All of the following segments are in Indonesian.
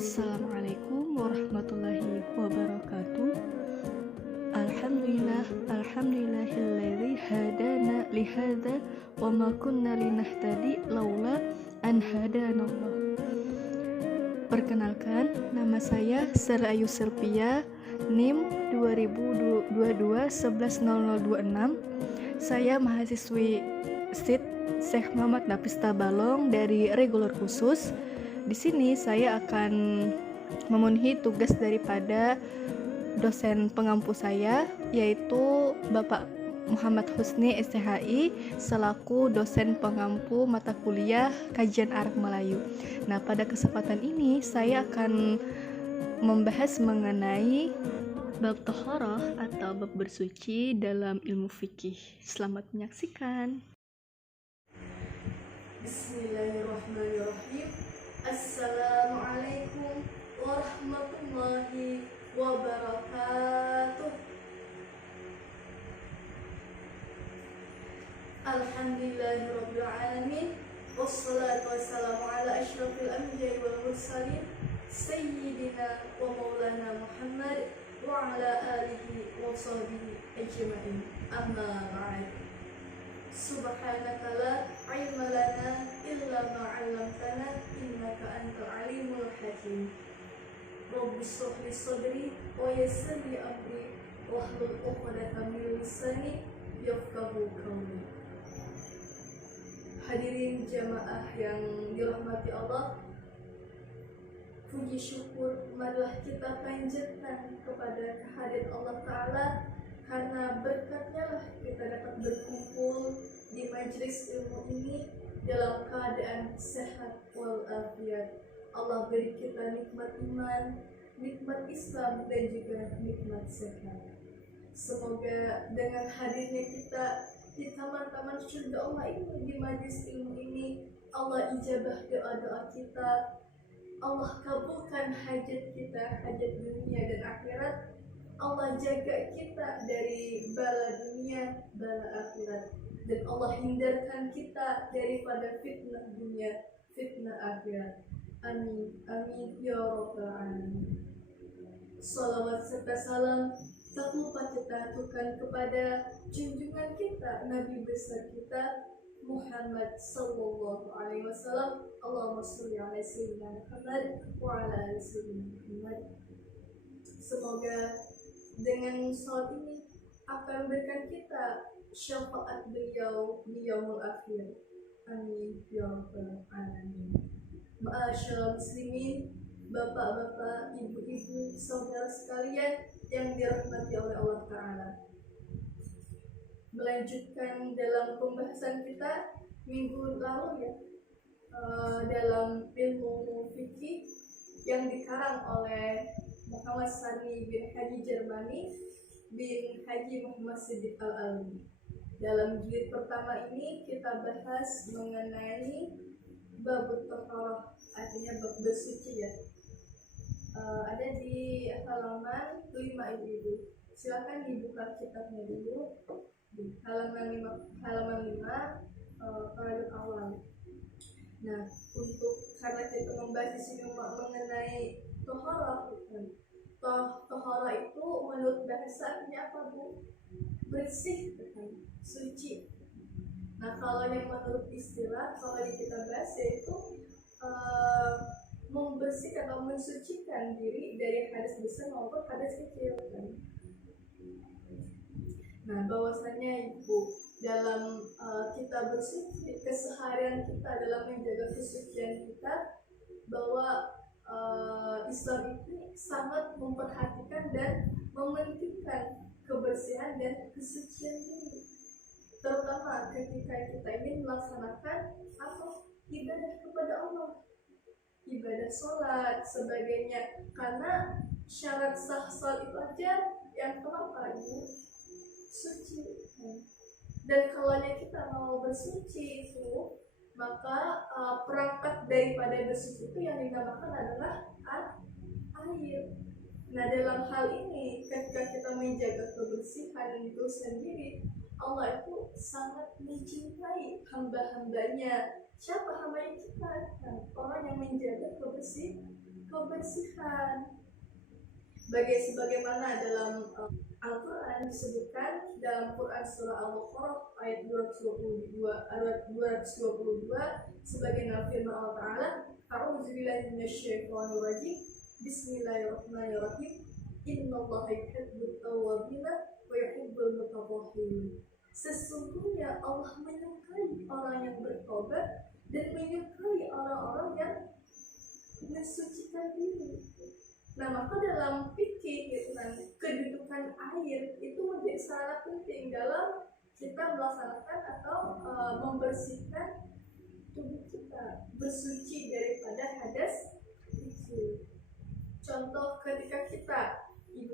Assalamualaikum warahmatullahi wabarakatuh. Alhamdulillahilladzi hadana lihadza wa ma kunna linahtadi laula an hadanallah. Perkenalkan, nama saya Sara Ayu Sylvia, NIM 2022 110026. Saya mahasiswi SIT Syekh Muhammad Nafis Tabalong dari reguler khusus. Di sini saya akan memenuhi tugas daripada dosen pengampu saya, yaitu Bapak Muhammad Husni STHI selaku dosen pengampu mata kuliah Kajian Arab Melayu. Nah, pada kesempatan ini saya akan membahas mengenai bab tohoroh atau bab bersuci dalam ilmu fikih. Selamat menyaksikan. Bismillahirrahmanirrahim. Assalamualaikum warahmatullahi wabarakatuh. Alhamdulillahirabbil alamin. Wassalatu wassalamu ala asyrafil anbiya'i wal mursalin sayyidina wa maulana Muhammad wa ala alihi wa sahbihi ajma'in. Amma ba'd. Subhanaka la ilma lana illa ma 'allamtana innaka antal alimul hakim. Rabbi shrah li sadri wa yassir li amri wahlul 'uqdatam min lisani yafqahu qawli. Hadirin jamaah yang dirahmati Allah, puji syukur marilah kita panjatkan kepada kehadirat Allah Ta'ala, karena berkatnya lah kita dapat berkumpul di majelis ilmu ini dalam keadaan sehat walafiat. Allah beri kita nikmat iman, nikmat Islam, dan juga nikmat sehat. Semoga dengan hadirnya kita di taman-taman surga Allah ini, di majelis ilmu ini, Allah ijabah doa-doa kita, Allah kabulkan hajat kita, hajat dunia dan akhirat. Allah jaga kita dari bala dunia, bala akhirat, dan Allah hindarkan kita daripada fitnah dunia, fitnah akhirat. Amin, amin, ya rabbal alamin. Salawat serta salam tak lupa kita aturkan kepada junjungan kita, Nabi besar kita Muhammad sallallahu alaihi wasallam. Allahumma sholli ala sayyidina Muhammad wa ala ali sayyidina Muhammad. Semoga dengan salat ini akan memberikan kita syafaat beliau di yaumul akhir. Amin ya rabbal alamin. Ma'asyiral muslimin, bapak-bapak, ibu-ibu, saudara sekalian yang dirahmati oleh Allah Ta'ala. Melanjutkan dalam pembahasan kita minggu lalu ya, dalam ilmu fikih yang dikarang oleh Muhammad Sani bin Haji Jermani bin Haji Muhammad Siddiq Al-Alwi. Dalam jilid pertama ini kita bahas mengenai bab tohoroh, artinya bab bersuci ya. Ada di halaman 5 ibu-ibu. Silakan dibuka kitabnya dulu di halaman 5 paragraf awal. Nah, karena kita membahas di sini mengenai tohoroh, tohoroh itu menurut bahasanya apa, Bu? Bersih, suci. Nah, kalau yang menurut istilah, kalau di kita bahas yaitu membersihkan atau mensucikan diri dari hadas besar maupun hadas kecil kan? Nah, bahwasanya Ibu dalam kita bersuci, keseharian kita dalam menjaga kesucian kita, bahwa Islam ini sangat memperhatikan dan mementingkan kebersihan dan kesucian diri, terutama ketika kita ingin melaksanakan ibadah kepada Allah, ibadah sholat sebagainya, karena syarat sah sholat itu aja yang pertama Ibu suci. Dan kalau kita mau bersuci itu, maka perangkat daripada bersuci itu yang dinamakan adalah air. Nah, dalam hal ini ketika kita menjaga kebersihan itu sendiri, Allah itu sangat mencintai hamba-hambanya. Siapa hamba kita? Orang yang menjaga kebersihan. Sebagaimana dalam Al-Quran disebutkan dalam Quran surah Al-Baqarah ayat 222 sebagaimana firman Allah Ta'ala, A'udzubillahi minasyaitonir rajim, Bismillahirrahmanirrahim, Innallaha yuhibbut tawwabina wa yuhibbul mutatahhirin. Sesungguhnya Allah menyukai orang yang bertobat dan menyukai orang-orang yang mensucikan diri. Nah, maka dalam fikih gitu kan, kedudukan air itu menjadi sangat penting dalam kita melaksanakan atau membersihkan tubuh kita, bersuci daripada hadas kecil. Contoh ketika kita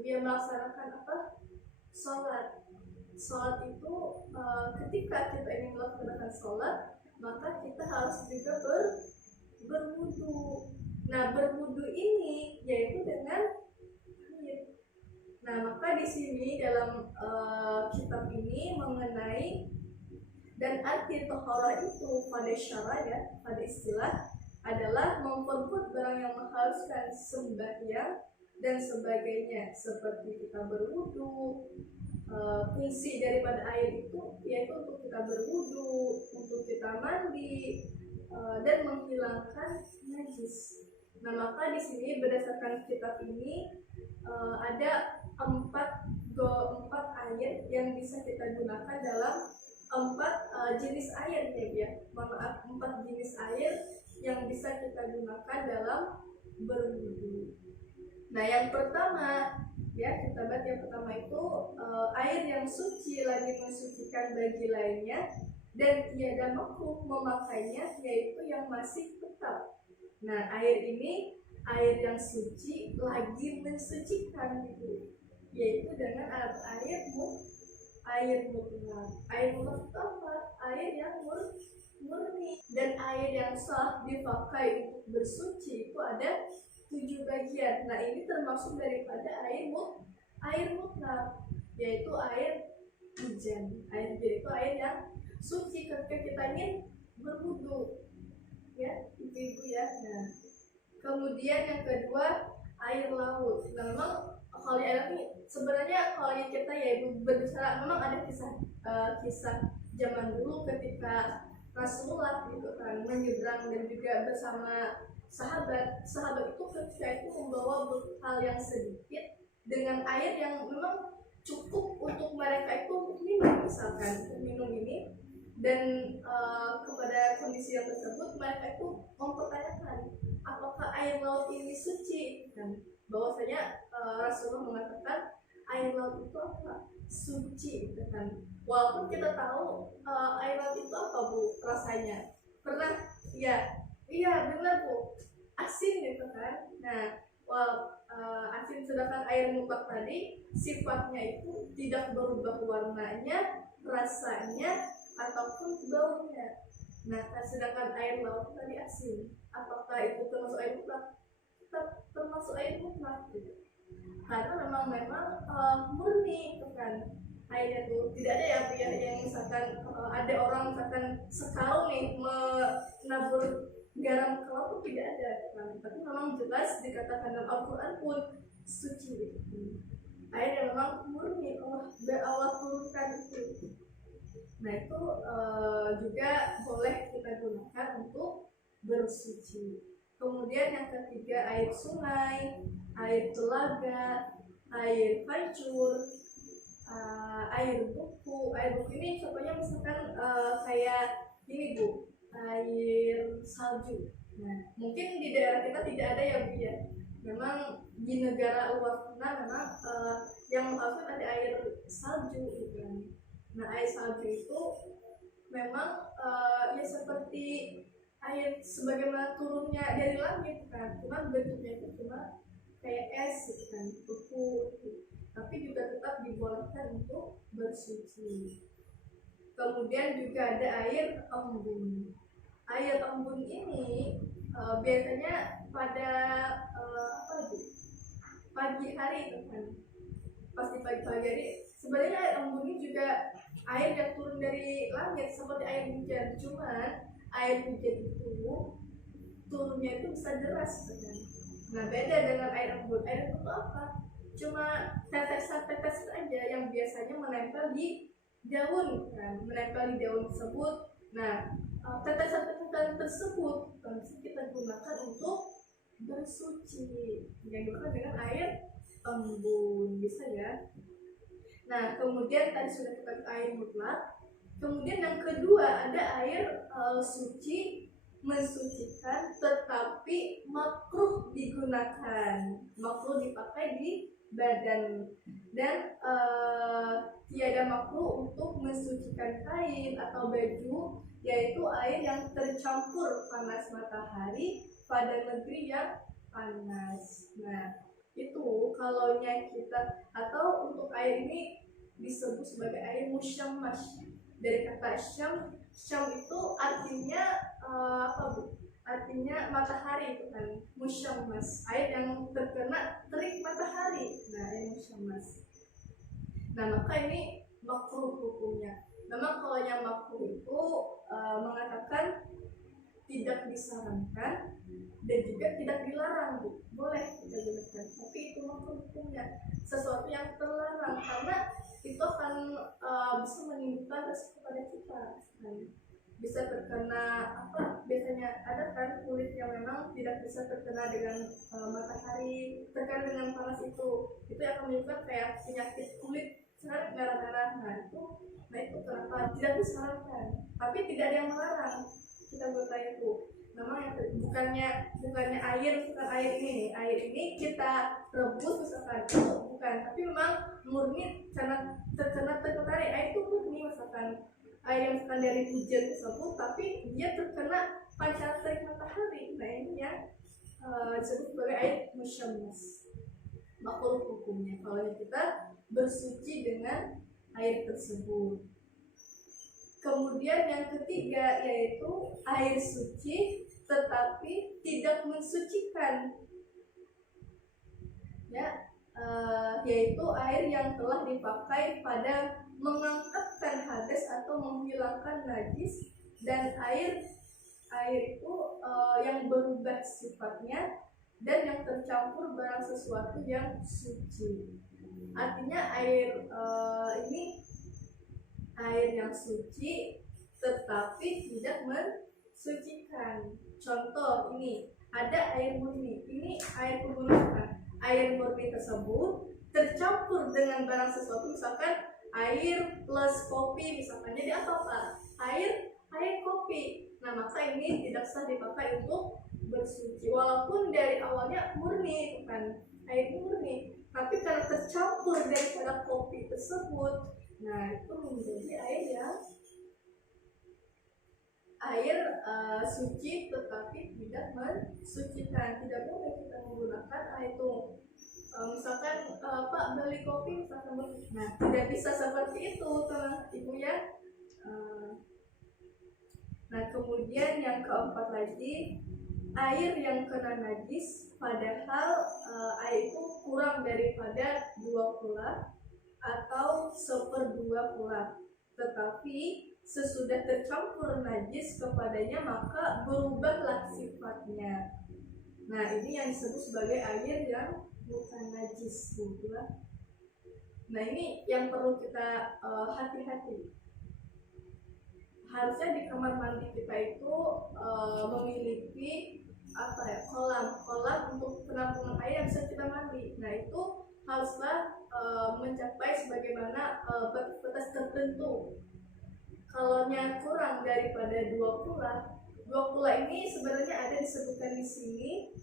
dia melaksanakan sholat itu ketika kita ingin melaksanakan sholat, maka kita harus juga berwudu. Nah, berwudu ini yaitu dengan air. Nah, maka di sini dalam kitab ini mengenai dan arti tohara itu pada syara'nya, pada istilah adalah memperbuat barang yang mengharuskan sembahyang dan sebagainya, seperti kita berwudu. Fungsi daripada air itu yaitu untuk kita berwudu, untuk kita mandi, dan menghilangkan najis. Nah, maka di sini berdasarkan kitab ini ada empat air yang bisa kita gunakan dalam empat jenis air ya. Empat jenis air yang bisa kita gunakan dalam berwudu. Nah, yang pertama ya, kita bahas yang pertama itu air yang suci lagi mensucikan bagi lainnya dan tiada makruh memakainya, yaitu yang masih tetap. Nah, air ini air yang suci lagi mensucikan gitu, yaitu dengan air mutlak. Air mutlak itu apa? Air yang murni. Dan air yang sah dipakai untuk bersuci itu ada 7 bagian. Nah, ini termasuk daripada air mutlak, yaitu air hujan. Air hujan itu air yang suci ketika kita ingin berwudu. Ya, ibu-ibu ya. Nah, kemudian yang kedua air laut. Nah, memang kalau air ini sebenarnya kalau kita ya ibu berbicara, memang ada kisah zaman dulu ketika Rasulullah gitu kan menyeberang dan juga bersama sahabat itu ketika itu membawa bekal yang sedikit dengan air yang memang cukup untuk mereka itu untuk minum, misalkan untuk minum ini. Dan kepada kondisi yang tersebut mereka itu mempertanyakan apakah air laut ini suci kan, bahwasanya Rasulullah mengatakan air laut itu apa? Suci kan. Walaupun kita tahu air laut itu apa Bu rasanya, pernah ya? Iya benar Bu, asin gitu kan. Nah, asin, sedangkan air mutlak tadi sifatnya itu tidak berubah warnanya, rasanya ataupun baunya. Nah, sedangkan air laut tadi asin, apakah itu termasuk air mutlak? Termasuk air mutlak gitu. Karena memang murni itu kan airnya tuh, tidak ada ya yang misalkan ada orang misalkan sekarang nih menabur garam ke laut tuh tidak ada kan. Tapi memang jelas dikatakan dalam Al-Quran pun suci gitu. Air yang memang murni Allah turunkan itu. Nah, itu juga boleh kita gunakan untuk bersuci. Kemudian yang ketiga air sungai, air telaga, air pancur, air buku. Air buku ini contohnya misalkan kayak ini Bu, air salju. Nah, mungkin di daerah kita tidak ada ya Bu ya. Memang di negara luar sana memang yang menghasilkan ada air salju gitu kan. Nah, air salju itu memang ya seperti air sebagaimana turunnya dari langit kan, cuma bentuknya itu cuma kayak es gitu kan, beku gitu. Tapi juga tetap dibolehkan untuk bersuci. Kemudian juga ada air embun. Air embun ini biasanya pada pagi hari itu kan, pasti pagi hari. Sebenarnya air embun ini juga air yang turun dari langit seperti air hujan, cuman air hujan itu turunnya itu bisa deras kan. Nah, beda dengan air embun. Air embun itu apa? Cuma tetesan-tetesan aja yang biasanya menempel di daun, kan? Menempel di daun tersebut. Nah, tetesan-tetesan tersebut bisa kita gunakan untuk bersuci. Yang bukan dengan air embun, bisa ya. Nah, kemudian tadi sudah kita air mutlak. Kemudian yang kedua ada air suci mensucikan tetapi makruh digunakan, makruh dipakai di badan, dan tiada makruh untuk mensucikan kain atau baju, yaitu air yang tercampur panas matahari pada negeri yang panas. Nah, itu kalau kita, atau untuk air ini disebut sebagai air musyammas. Dari kata syam itu artinya apa Bu? Artinya matahari, itu kan musyammas, air yang terkena terik matahari. Nah, air musyammas. Nah, maka ini makruh hukumnya. Memang kalau yang makruh itu mengatakan tidak disarankan dan juga tidak dilarang, Bu. Boleh kita gunakan, tapi itu makruh hukumnya, sesuatu yang terlarang, karena itu akan bisa menimbulkan resiko pada kita. Bisa terkena apa, biasanya ada kan kulit yang memang tidak bisa terkena dengan matahari, terkena dengan panas, itu akan menyebabkan kayak penyakit kulit sangat merah-merah. Nah itu kenapa tidak disarankan, tapi tidak ada yang melarang kita bertanya itu. Memang bukannya air, bukan air ini kita rebus misalkan, itu bukan, tapi memang murni karena terkena matahari. Air itu murni, misalkan air yang misalkan dari hujan tersebut, tapi dia terkena pancaran terik matahari. Nah ini yang disebut sebagai air musyammas, makruh hukumnya kalau kita bersuci dengan air tersebut. Kemudian yang ketiga yaitu air suci tetapi tidak mensucikan, ya, yaitu air yang telah dipakai pada mengangkatkan hadas atau menghilangkan najis, dan air itu yang berubah sifatnya dan yang tercampur barang sesuatu yang suci. Artinya air ini air yang suci tetapi tidak mensucikan. Contoh, ini ada air murni, ini air penggunaan. Air murni tersebut tercampur dengan barang sesuatu, misalkan air plus kopi misalkan, jadi apa? Air kopi. Nah, maka ini tidak sah dipakai untuk bersuci, walaupun dari awalnya murni, bukan air murni, tapi karena tercampur daripada kopi tersebut, nah itu menjadi air suci tetapi tidak mensucikan. Tidak boleh kita menggunakan air itu. Misalkan Pak beli kopi misalkan, nah tidak bisa seperti itu teman ibu ya. Nah, kemudian yang keempat lagi, air yang kena najis padahal air itu kurang daripada 2 kula atau 1/2 kula, tetapi sesudah tercampur najis kepadanya maka berubahlah sifatnya. Nah, ini yang disebut sebagai air yang bukan najis, gitu. Nah, ini yang perlu kita hati-hati. Harusnya di kamar mandi kita itu memiliki kolam untuk penampungan air yang bisa kita mandi. Nah, itu haruslah mencapai sebagaimana batas tertentu. Kalau kurang daripada 2 kula ini sebenarnya ada disebutkan di sini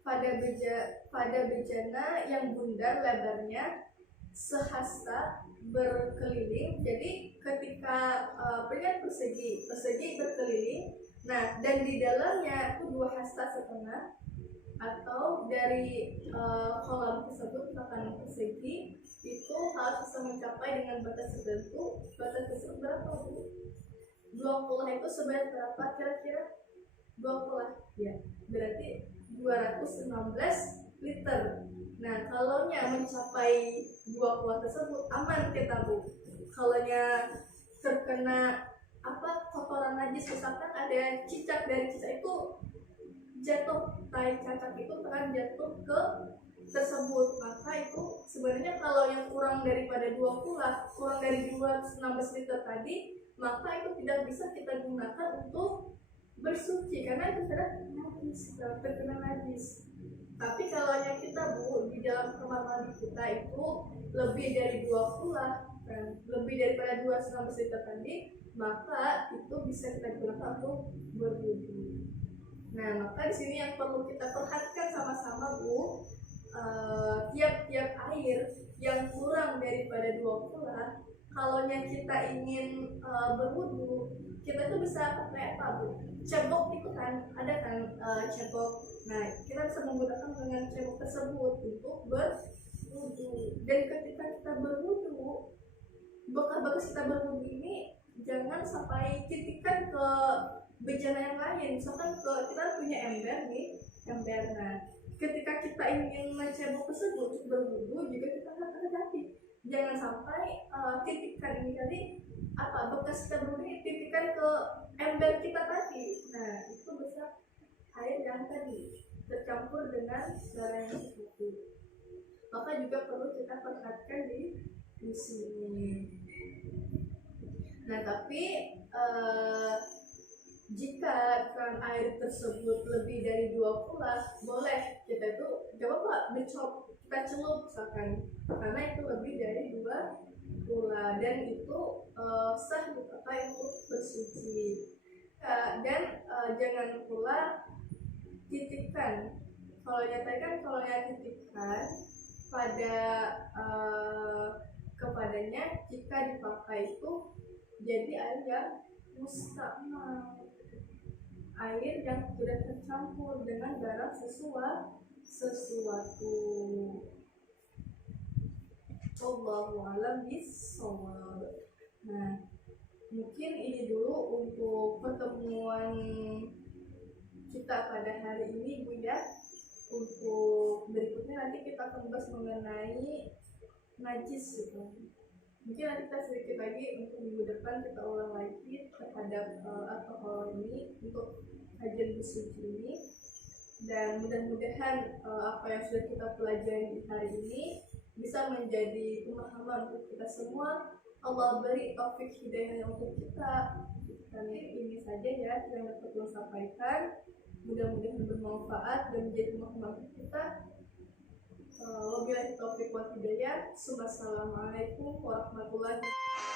pada bejana yang bundar lebarnya sehasta berkeliling. Jadi ketika persegi berkeliling, nah dan di dalamnya itu 2,5 hasta, atau dari kolam tersebut misalkan persegi itu harus bisa mencapai dengan batas tertentu. Batas tersebut berapa, Bu? 2 kula itu sebanyak berapa kira-kira? 2 kula ya, berarti 216 liter. Nah, kalau mencapai 2 kula tersebut aman kita, Bu. Kalau terkena kotoran najis, misalkan ada cicak, dari cicak itu jatuh tai cacat itu akan jatuh ke tersebut. Maka itu sebenarnya kalau yang kurang daripada 20 lah, kurang dari 216 liter tadi, maka itu tidak bisa kita gunakan untuk bersuci karena itu terkena najis. Tapi kalau yang kita di dalam kamar mandi kita itu lebih dari 20 lah, kan? Lebih daripada 216 liter tadi, maka itu bisa kita gunakan untuk berwudu. Nah, maka di sini yang perlu kita perhatikan sama-sama, Bu, tiap-tiap air yang kurang daripada 20 lah, kalau kita ingin berwudu, kita tuh bisa pakai apa, Bu? Cebok itu kan, ada kan cebok. Nah, kita bisa menggunakan dengan cebok tersebut untuk berwudu. Dan ketika kita berwudu, bekas kita berwudu ini jangan sampai titipkan ke bejana yang lain. Misalkan kita punya ember nih, ember. Nah, ketika kita ingin mencebok tersebut untuk berwudu, juga kita harus hati-hati. Jangan sampai titipkan ini tadi bekas kita berwudu titipkan ke ember kita tadi. Nah, itu bisa air yang tadi tercampur dengan darah yang seperti. Maka juga perlu kita perhatikan di sini. Nah, tapi jika keran air tersebut lebih dari 20 lah, boleh kita itu coba kita celup misalkan, karena itu lebih dari 20 dan itu sah dipakai untuk bersuci. Dan jangan pula titipkan. Kalau titipkan pada kepadanya jika dipakai itu jadi air yang mustamal, air yang sudah tercampur dengan darah sesuatu. Wallahu a'lam bishawab. Nah, mungkin ini dulu untuk pertemuan kita pada hari ini, Bu ya. Untuk berikutnya nanti kita akan bahas mengenai najis gitu. Mungkin nanti kita sedikit lagi untuk minggu depan kita ulang lagi terhadap alkohol ini untuk kajian bersuci ini. Dan mudah-mudahan apa yang sudah kita pelajari di hari ini bisa menjadi pemahaman untuk kita semua. Allah beri taufik hidayah untuk kita. Dan ini saja ya yang dapat saya sampaikan. Mudah-mudahan bermanfaat dan menjadi pemahaman untuk kita. Wabillahi taufiq wal hidayah. Wassalamualaikum warahmatullahi wabarakatuh.